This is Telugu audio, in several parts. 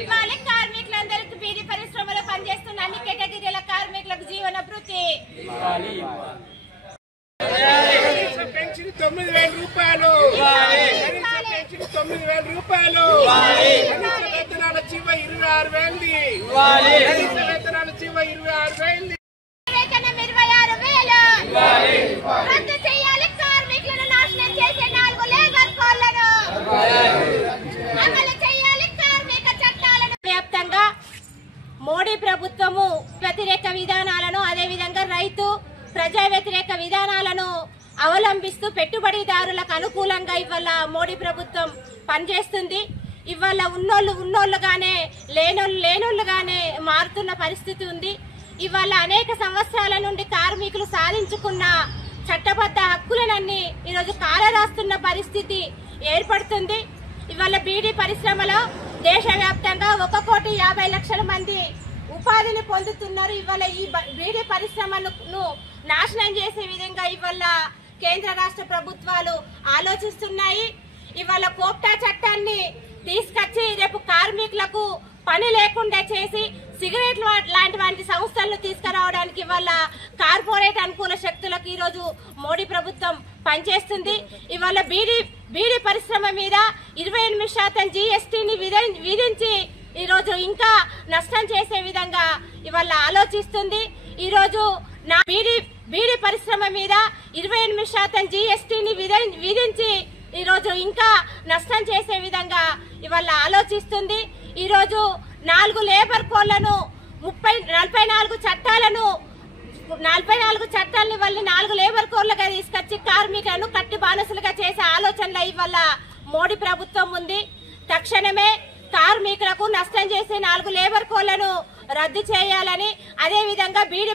ఇవ్వాలి కార్మికులందరికీ బీడీ పరిశ్రమలో పనిచేస్తున్న అన్ని కేటగిరీల కార్మికులకు జీవన భృతి పెన్షన్ 9,000 రూపాయలు, పెన్షన్ 9,000 రూపాయలు, కనీస వేతనాల జీవ 26,000, కనీస వేతనాల జీవ 26,000, వేతనం 26,000 రద్దు చేయాలి కార్మికులను నాశనం చేసే 4 లేబర్ కోడ్లను అమలు చేయాలి కార్మిక చట్టాలను. వ్యాప్తంగా మోడీ ప్రభుత్వము వ్యతిరేక విధానాలను అదేవిధంగా రైతు ప్రజా వ్యతిరేక విధానాలను అవలంబిస్తూ పెట్టుబడిదారులకు అనుకూలంగా ఇవాళ మోడీ ప్రభుత్వం పనిచేస్తుంది. ఇవాళ ఉన్నోళ్ళుగానే లేనోళ్ళుగానే మారుతున్న పరిస్థితి ఉంది. ఇవాళ అనేక సంవత్సరాల నుండి కార్మికులు సాధించుకున్న చట్టబద్ధ హక్కులనన్నీ ఈరోజు కాలరాస్తున్న పరిస్థితి ఏర్పడుతుంది. ఇవాళ బీడీ పరిశ్రమలో దేశవ్యాప్తంగా 1,50,00,000 మంది ఉపాధిని పొందుతున్నారు. ఇవాళ ఈ బీడీ పరిశ్రమను నాశనం చేసే విధంగా ఇవాళ కేంద్ర రాష్ట్ర ప్రభుత్వాలు ఆలోచిస్తున్నాయి. ఇవాళ కోప్టా చట్టాన్ని తీసుకొచ్చి రేపు కార్మికులకు పని లేకుండా చేసి సిగరెట్ లాంటి సంస్థలను తీసుకురావడానికి ఇవాళ కార్పొరేట్ అనుకూల శక్తులకు ఈరోజు మోడీ ప్రభుత్వం పనిచేస్తుంది. ఇవాళ బీడీ పరిశ్రమ మీద 28% GSTని విధించి ఈరోజు ఇంకా నష్టం చేసే విధంగా ఇవాళ ఆలోచిస్తుంది. ఈరోజు బీడీ పరిశ్రమ మీద 28% GSTని విధించి ఈరోజు ఇంకా నష్టం చేసే విధంగా ఇవాళ ఆలోచిస్తుంది. ఈరోజు 4 లేబర్ కోడ్లను 44 చట్టాలని వల్ల 4 లేబర్ కోడ్లుగా తీసుకొచ్చి కార్మికులను కట్టి బానిసలుగా చేసే ఆలోచనలో ఇవాళ మోడీ ప్రభుత్వం ఉంది. తక్షణమే కార్మికులకు నష్టం చేసే 4 లేబర్ కోడ్లను రద్దు చేయాలని, అదేవిధంగా బీడీ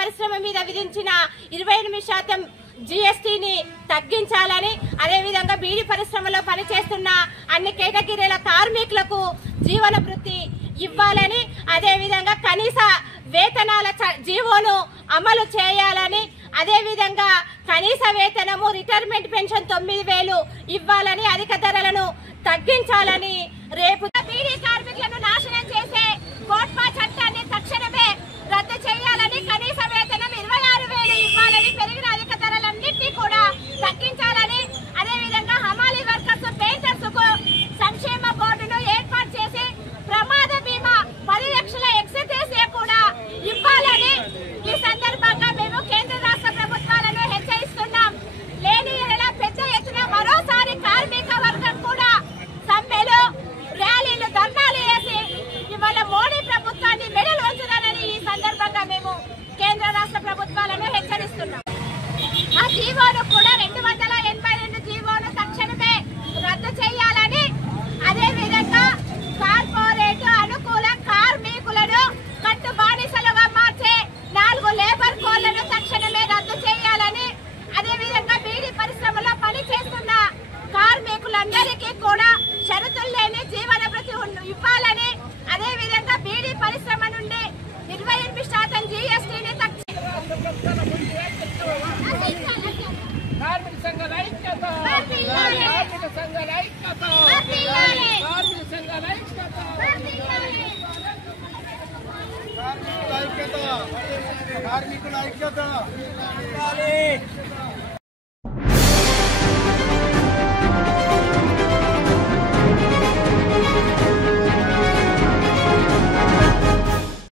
పరిశ్రమ మీద విధించిన 28% GSTని తగ్గించాలని, అదేవిధంగా బీడీ పరిశ్రమలో పనిచేస్తున్న అన్ని కేటగిరీల కార్మికులకు జీవన భృతి ఇవ్వాలని, అదేవిధంగా కనీస వేతనాల జీవోను అమలు చేయాలని, అదేవిధంగా కనీస వేతనము రిటైర్మెంట్ పెన్షన్ 9,000 ఇవ్వాలని, అధిక ధరలను తగ్గించాలని, రేపు బీడీ కార్మికులను నాశనం చేసే కోట్పా చట్టాన్ని తక్షణమే రద్దు చేయాలని, కనీస వేతనం 26,000 ఇవ్వాలని, పెరిగిన అధిక ధరలన్నింటినీ కూడా తగ్గించాలని, అదేవిధంగా హమాలీ వర్కర్స్ పెయింటర్స్ కు సంక్షేమ బోర్డును ఏర్పాటు చేసి ప్రమాద బీమా 10 లక్షల ఎక్స్గ్రేషియా కూడా ఇవ్వాలని ఈ సందర్భంగా మేము కేంద్ర రాష్ట్ర ప్రభుత్వాలను హెచ్చరిస్తున్నాం. లేని ఎడల పెద్ద ఎత్తున మరోసారి కార్మిక వర్గం కూడా సమ్మెలు, ర్యాలీలు, ధర్నాలు వేసి ఇవాళ మోడీ ప్రభుత్వాన్ని మెడలు వంచుతానని ఈ సందర్భంగా మేము కేంద్ర రాష్ట్ర ప్రభుత్వాలను హెచ్చరిస్తున్నాం. ఆ జీవోను కూడా 282 జీవోను తక్షణమే రద్దు చేయాలని, అదేవిధంగా కార్పొరేట్ అనుకూల కార్మికులను కట్టు బానిసలుగా మార్చే 4 లేబర్ కోడ్లను తక్షణమే రద్దు చేయాలని, అదేవిధంగా బీడీ పరిశ్రమలో పనిచేస్తున్న కార్మికులందరికీ కూడా షరతులు లేని జీవన భృతి ఇవ్వాలని, అదేవిధంగా బీడీ పరిశ్రమ నుండి 28% GSTని కార్మిక సంఘాల ఐక్యత, కార్మిక సంఘాల ఐక్యత, కార్మిక సంఘాల ఐక్యత, కార్మికుల ఐక్యత, కార్మికుల ఐక్యత.